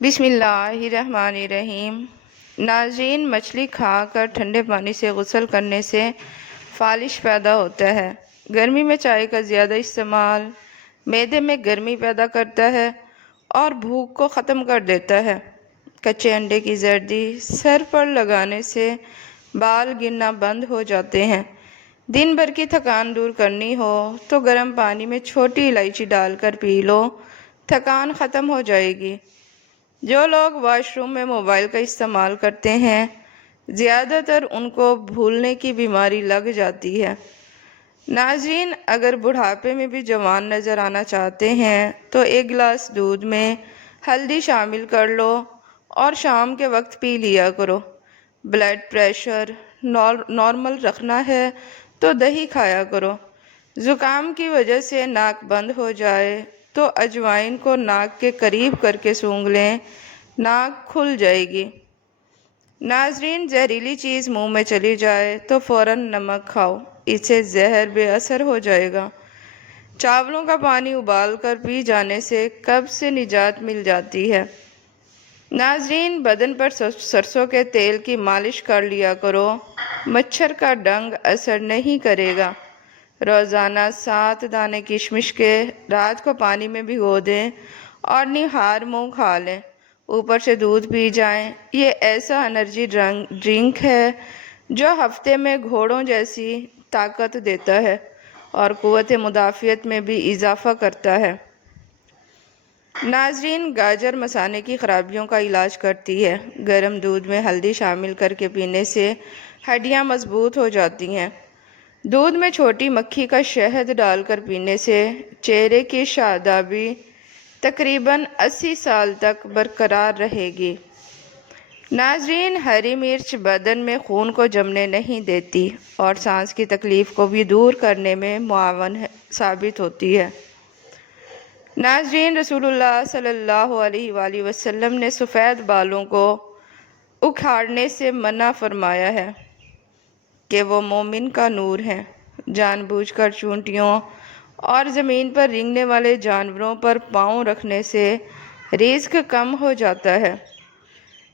بسم اللہ الرحمن الرحیم۔ ناظرین، مچھلی کھا کر ٹھنڈے پانی سے غسل کرنے سے فالش پیدا ہوتا ہے۔ گرمی میں چائے کا زیادہ استعمال معدے میں گرمی پیدا کرتا ہے اور بھوک کو ختم کر دیتا ہے۔ کچے انڈے کی زردی سر پر لگانے سے بال گرنا بند ہو جاتے ہیں۔ دن بھر کی تھکان دور کرنی ہو تو گرم پانی میں چھوٹی الائچی ڈال کر پی لو، تھکان ختم ہو جائے گی۔ جو لوگ واش روم میں موبائل کا استعمال کرتے ہیں، زیادہ تر ان کو بھولنے کی بیماری لگ جاتی ہے۔ ناظرین، اگر بڑھاپے میں بھی جوان نظر آنا چاہتے ہیں تو ایک گلاس دودھ میں ہلدی شامل کر لو اور شام کے وقت پی لیا کرو۔ بلڈ پریشر نارمل رکھنا ہے تو دہی کھایا کرو۔ زکام کی وجہ سے ناک بند ہو جائے تو اجوائن کو ناک کے قریب کر کے سونگھ لیں، ناک کھل جائے گی۔ ناظرین، زہریلی چیز منہ میں چلی جائے تو فوراً نمک کھاؤ، اس سے زہر بے اثر ہو جائے گا۔ چاولوں کا پانی ابال کر پی جانے سے قبض سے نجات مل جاتی ہے۔ ناظرین، بدن پر سرسوں کے تیل کی مالش کر لیا کرو، مچھر کا ڈنگ اثر نہیں کرے گا۔ روزانہ 7 دانے کشمش کے رات کو پانی میں بھگو دیں اور نہار منہ کھا لیں، اوپر سے دودھ پی جائیں۔ یہ ایسا انرجی ڈرنک ہے جو ہفتے میں گھوڑوں جیسی طاقت دیتا ہے اور قوت مدافعت میں بھی اضافہ کرتا ہے۔ ناظرین، گاجر مثانے کی خرابیوں کا علاج کرتی ہے۔ گرم دودھ میں ہلدی شامل کر کے پینے سے ہڈیاں مضبوط ہو جاتی ہیں۔ دودھ میں چھوٹی مکھی کا شہد ڈال کر پینے سے چہرے کی شادابی تقریباً 80 سال تک برقرار رہے گی۔ ناظرین، ہری مرچ بدن میں خون کو جمنے نہیں دیتی اور سانس کی تکلیف کو بھی دور کرنے میں معاون ثابت ہوتی ہے۔ ناظرین، رسول اللہ صلی اللہ علیہ وآلہ وسلم نے سفید بالوں کو اکھاڑنے سے منع فرمایا ہے کہ وہ مومن کا نور ہیں۔ جان بوجھ کر چونٹیوں اور زمین پر رینگنے والے جانوروں پر پاؤں رکھنے سے رزق کم ہو جاتا ہے۔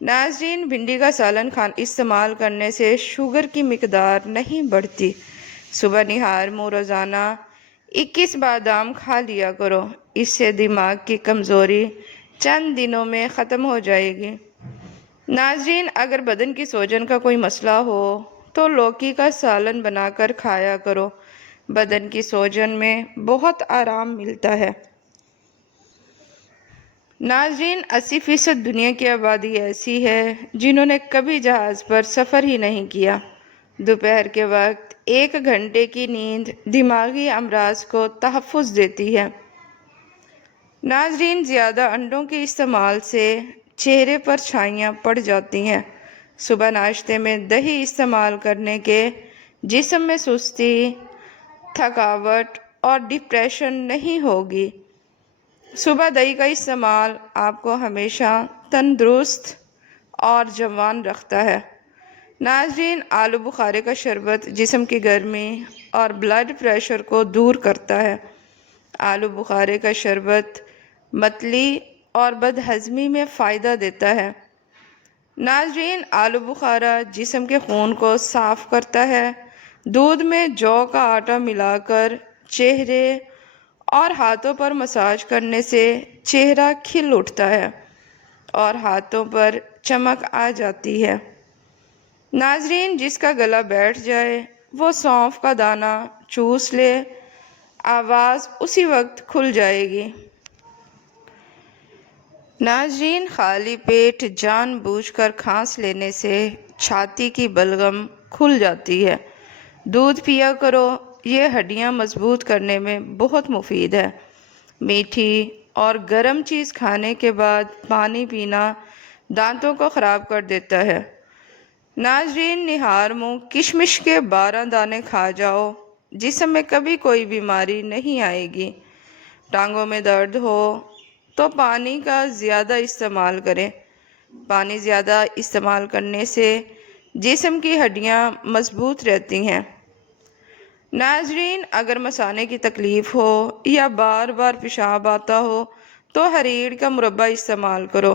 ناظرین، بھنڈی کا سالن استعمال کرنے سے شوگر کی مقدار نہیں بڑھتی۔ صبح نہار منہ روزانہ 21 بادام کھا لیا کرو، اس سے دماغ کی کمزوری چند دنوں میں ختم ہو جائے گی۔ ناظرین، اگر بدن کی سوجن کا کوئی مسئلہ ہو تو لوکی کا سالن بنا کر کھایا کرو، بدن کی سوجن میں بہت آرام ملتا ہے۔ ناظرین، 80% دنیا کی آبادی ایسی ہے جنہوں نے کبھی جہاز پر سفر ہی نہیں کیا۔ دوپہر کے وقت 1 گھنٹے کی نیند دماغی امراض کو تحفظ دیتی ہے۔ ناظرین، زیادہ انڈوں کے استعمال سے چہرے پر چھائیاں پڑ جاتی ہیں۔ صبح ناشتے میں دہی استعمال کرنے کے جسم میں سستی، تھکاوٹ اور ڈپریشن نہیں ہوگی۔ صبح دہی کا استعمال آپ کو ہمیشہ تندرست اور جوان رکھتا ہے۔ ناظرین، آلو بخارے کا شربت جسم کی گرمی اور بلڈ پریشر کو دور کرتا ہے۔ آلو بخارے کا شربت متلی اور بدہضمی میں فائدہ دیتا ہے۔ ناظرین، آلو بخارا جسم کے خون کو صاف کرتا ہے۔ دودھ میں جو کا آٹا ملا کر چہرے اور ہاتھوں پر مساج کرنے سے چہرہ کھل اٹھتا ہے اور ہاتھوں پر چمک آ جاتی ہے۔ ناظرین، جس کا گلا بیٹھ جائے وہ سونف کا دانہ چوس لے، آواز اسی وقت کھل جائے گی۔ ناظرین، خالی پیٹ جان بوجھ کر کھانس لینے سے چھاتی کی بلغم کھل جاتی ہے۔ دودھ پیا کرو، یہ ہڈیاں مضبوط کرنے میں بہت مفید ہے۔ میٹھی اور گرم چیز کھانے کے بعد پانی پینا دانتوں کو خراب کر دیتا ہے۔ ناظرین، نہار منہ کشمش کے 12 دانے کھا جاؤ، جسم میں کبھی کوئی بیماری نہیں آئے گی۔ ٹانگوں میں درد ہو تو پانی کا زیادہ استعمال کریں۔ پانی زیادہ استعمال کرنے سے جسم کی ہڈیاں مضبوط رہتی ہیں۔ ناظرین، اگر مثانے کی تکلیف ہو یا بار بار پیشاب آتا ہو تو ہریڑ کا مربع استعمال کرو۔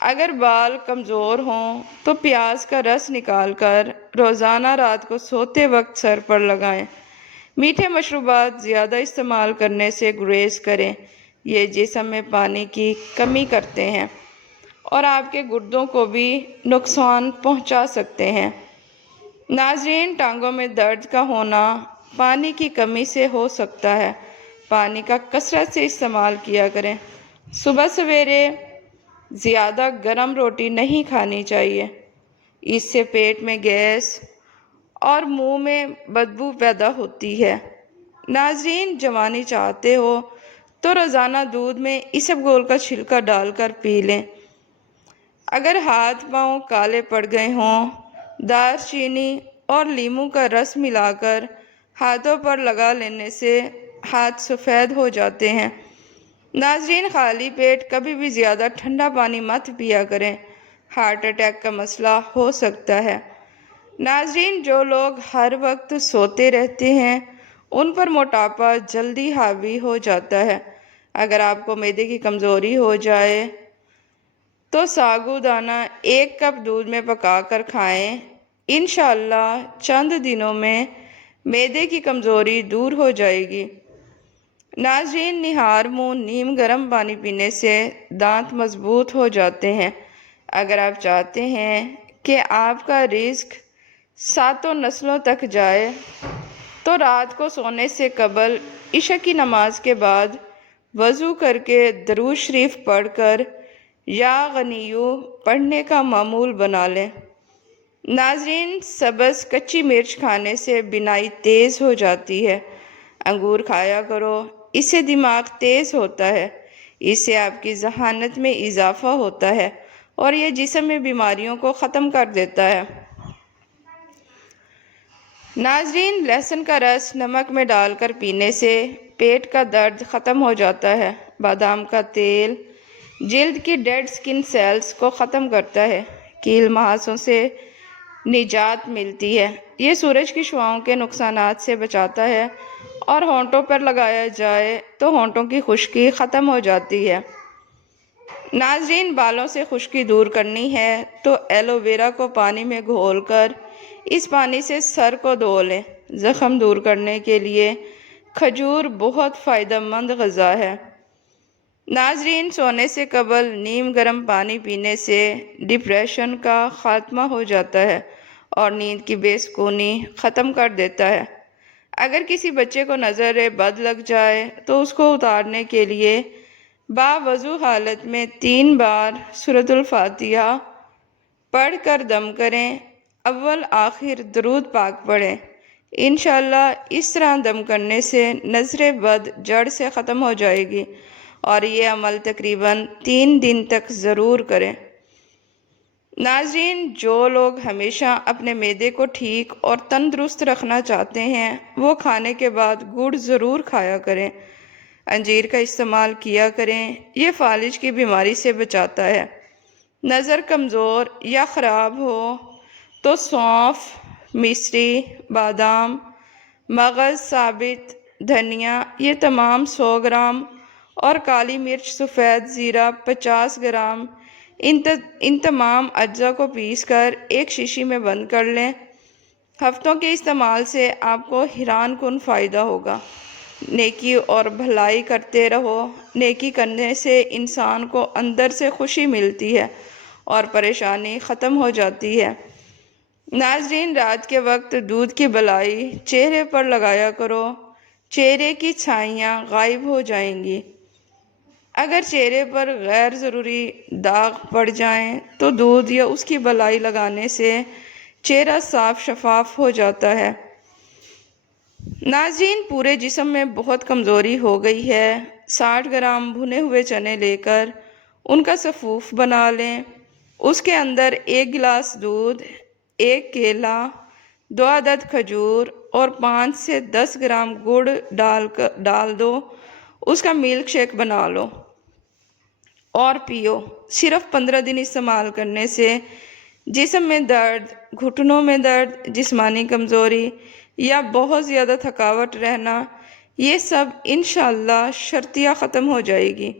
اگر بال کمزور ہوں تو پیاز کا رس نکال کر روزانہ رات کو سوتے وقت سر پر لگائیں۔ میٹھے مشروبات زیادہ استعمال کرنے سے گریز کریں، یہ جسم میں پانی کی کمی کرتے ہیں اور آپ کے گردوں کو بھی نقصان پہنچا سکتے ہیں۔ ناظرین، ٹانگوں میں درد کا ہونا پانی کی کمی سے ہو سکتا ہے۔ پانی کا کثرت سے استعمال کیا کریں۔ صبح سویرے زیادہ گرم روٹی نہیں کھانی چاہیے، اس سے پیٹ میں گیس اور منہ میں بدبو پیدا ہوتی ہے۔ ناظرین، جوانی چاہتے ہو تو روزانہ دودھ میں اسبگول کا چھلکا ڈال کر پی لیں۔ اگر ہاتھ پاؤں کالے پڑ گئے ہوں، دار چینی اور لیموں کا رس ملا کر ہاتھوں پر لگا لینے سے ہاتھ سفید ہو جاتے ہیں۔ ناظرین، خالی پیٹ کبھی بھی زیادہ ٹھنڈا پانی مت پیا کریں، ہارٹ اٹیک کا مسئلہ ہو سکتا ہے۔ ناظرین، جو لوگ ہر وقت سوتے رہتے ہیں ان پر موٹاپا جلدی حاوی ہو جاتا ہے۔ اگر آپ کو معدے کی کمزوری ہو جائے تو ساگو دانہ 1 کپ دودھ میں پکا کر کھائیں، انشاءاللہ چند دنوں میں معدے کی کمزوری دور ہو جائے گی۔ ناظرین، نہار منہ نیم گرم پانی پینے سے دانت مضبوط ہو جاتے ہیں۔ اگر آپ چاہتے ہیں کہ آپ کا رزق 7 نسلوں تک جائے تو رات کو سونے سے قبل عشاء کی نماز کے بعد وضو کر کے درود شریف پڑھ کر یا غنیو پڑھنے کا معمول بنا لیں۔ ناظرین، سبز کچی مرچ کھانے سے بینائی تیز ہو جاتی ہے۔ انگور کھایا کرو، اس سے دماغ تیز ہوتا ہے، اس سے آپ کی ذہانت میں اضافہ ہوتا ہے اور یہ جسم میں بیماریوں کو ختم کر دیتا ہے۔ ناظرین، لہسن کا رس نمک میں ڈال کر پینے سے پیٹ کا درد ختم ہو جاتا ہے۔ بادام کا تیل جلد کی ڈیڈ سکن سیلز کو ختم کرتا ہے، کیل مہاسوں سے نجات ملتی ہے، یہ سورج کی شعاؤں کے نقصانات سے بچاتا ہے اور ہونٹوں پر لگایا جائے تو ہونٹوں کی خشکی ختم ہو جاتی ہے۔ ناظرین، بالوں سے خشکی دور کرنی ہے تو ایلو ویرا کو پانی میں گھول کر اس پانی سے سر کو دھو لیں۔ زخم دور کرنے کے لیے کھجور بہت فائدہ مند غذا ہے۔ ناظرین، سونے سے قبل نیم گرم پانی پینے سے ڈپریشن کا خاتمہ ہو جاتا ہے اور نیند کی بے سکونی ختم کر دیتا ہے۔ اگر کسی بچے کو نظر بد لگ جائے تو اس کو اتارنے کے لیے باوضو حالت میں 3 بار سورۃ الفاتحہ پڑھ کر دم کریں، اول آخر درود پاک پڑھیں۔ انشاءاللہ اس طرح دم کرنے سے نظر بد جڑ سے ختم ہو جائے گی اور یہ عمل تقریباً 3 دن تک ضرور کریں۔ ناظرین، جو لوگ ہمیشہ اپنے معدے کو ٹھیک اور تندرست رکھنا چاہتے ہیں وہ کھانے کے بعد گڑ ضرور کھایا کریں۔ انجیر کا استعمال کیا کریں، یہ فالج کی بیماری سے بچاتا ہے۔ نظر کمزور یا خراب ہو تو سونف، مصری، بادام، مغز ثابت، دھنیا یہ تمام 100 گرام اور کالی مرچ سفید زیرہ 50 گرام ان تمام اجزاء کو پیس کر ایک شیشی میں بند کر لیں۔ ہفتوں کے استعمال سے آپ کو حیران کن فائدہ ہوگا۔ نیکی اور بھلائی کرتے رہو، نیکی کرنے سے انسان کو اندر سے خوشی ملتی ہے اور پریشانی ختم ہو جاتی ہے۔ ناظرین، رات کے وقت دودھ کی بلائی چہرے پر لگایا کرو، چہرے کی چھائیاں غائب ہو جائیں گی۔ اگر چہرے پر غیر ضروری داغ پڑ جائیں تو دودھ یا اس کی بلائی لگانے سے چہرہ صاف شفاف ہو جاتا ہے۔ ناظرین، پورے جسم میں بہت کمزوری ہو گئی ہے، 60 گرام بھنے ہوئے چنے لے کر ان کا سفوف بنا لیں، اس کے اندر 1 گلاس دودھ، 1 کیلا، 2 عدد کھجور اور 5 سے 10 گرام گڑ ڈال دو، اس کا ملک شیک بنا لو اور پیو۔ صرف 15 دن استعمال کرنے سے جسم میں درد، گھٹنوں میں درد، جسمانی کمزوری یا بہت زیادہ تھکاوٹ رہنا، یہ سب انشاءاللہ شرطیہ ختم ہو جائے گی۔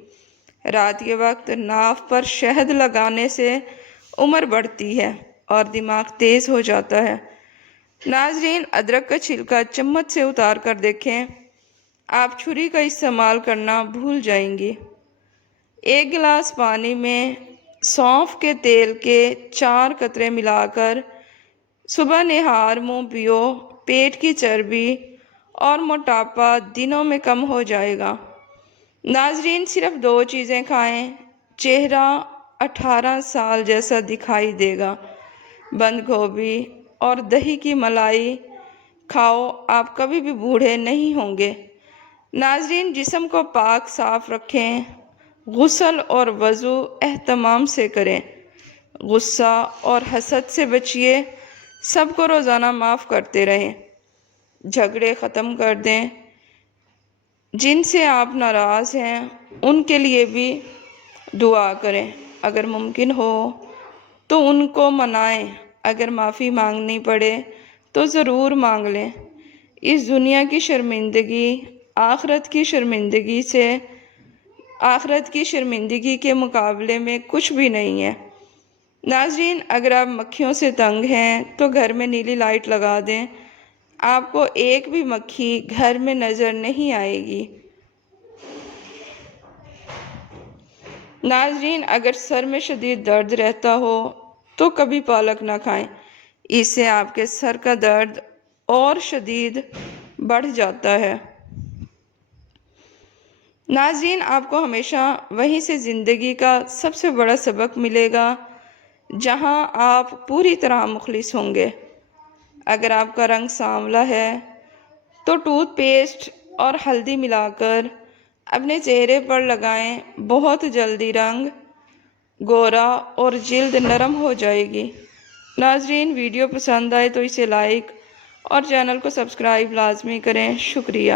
رات کے وقت ناف پر شہد لگانے سے عمر بڑھتی ہے اور دماغ تیز ہو جاتا ہے۔ ناظرین، ادرک کا چھلکا چمچ سے اتار کر دیکھیں، آپ چھری کا استعمال کرنا بھول جائیں گی۔ 1 گلاس پانی میں سونف کے تیل کے 4 قطرے ملا کر صبح نہار منہ پیو، پیٹ کی چربی اور موٹاپا دنوں میں کم ہو جائے گا۔ ناظرین، صرف 2 چیزیں کھائیں، چہرہ 18 سال جیسا دکھائی دے گا۔ بند گوبھی اور دہی کی ملائی کھاؤ، آپ کبھی بھی بوڑھے نہیں ہوں گے۔ ناظرین، جسم کو پاک صاف رکھیں، غسل اور وضو اہتمام سے کریں، غصہ اور حسد سے بچیے، سب کو روزانہ معاف کرتے رہیں، جھگڑے ختم کر دیں، جن سے آپ ناراض ہیں ان کے لیے بھی دعا کریں، اگر ممکن ہو تو ان کو منائیں، اگر معافی مانگنی پڑے تو ضرور مانگ لیں۔ اس دنیا کی شرمندگی آخرت کی شرمندگی کے مقابلے میں کچھ بھی نہیں ہے۔ ناظرین، اگر آپ مکھیوں سے تنگ ہیں تو گھر میں نیلی لائٹ لگا دیں، آپ کو ایک بھی مکھی گھر میں نظر نہیں آئے گی۔ ناظرین، اگر سر میں شدید درد رہتا ہو تو کبھی پالک نہ کھائیں، اس سے آپ کے سر کا درد اور شدید بڑھ جاتا ہے۔ ناظرین، آپ کو ہمیشہ وہیں سے زندگی کا سب سے بڑا سبق ملے گا جہاں آپ پوری طرح مخلص ہوں گے۔ اگر آپ کا رنگ سانولا ہے تو ٹوتھ پیسٹ اور ہلدی ملا کر اپنے چہرے پر لگائیں، بہت جلدی رنگ گورا اور جلد نرم ہو جائے گی۔ ناظرین، ویڈیو پسند آئے تو اسے لائک اور چینل کو سبسکرائب لازمی کریں۔ شکریہ۔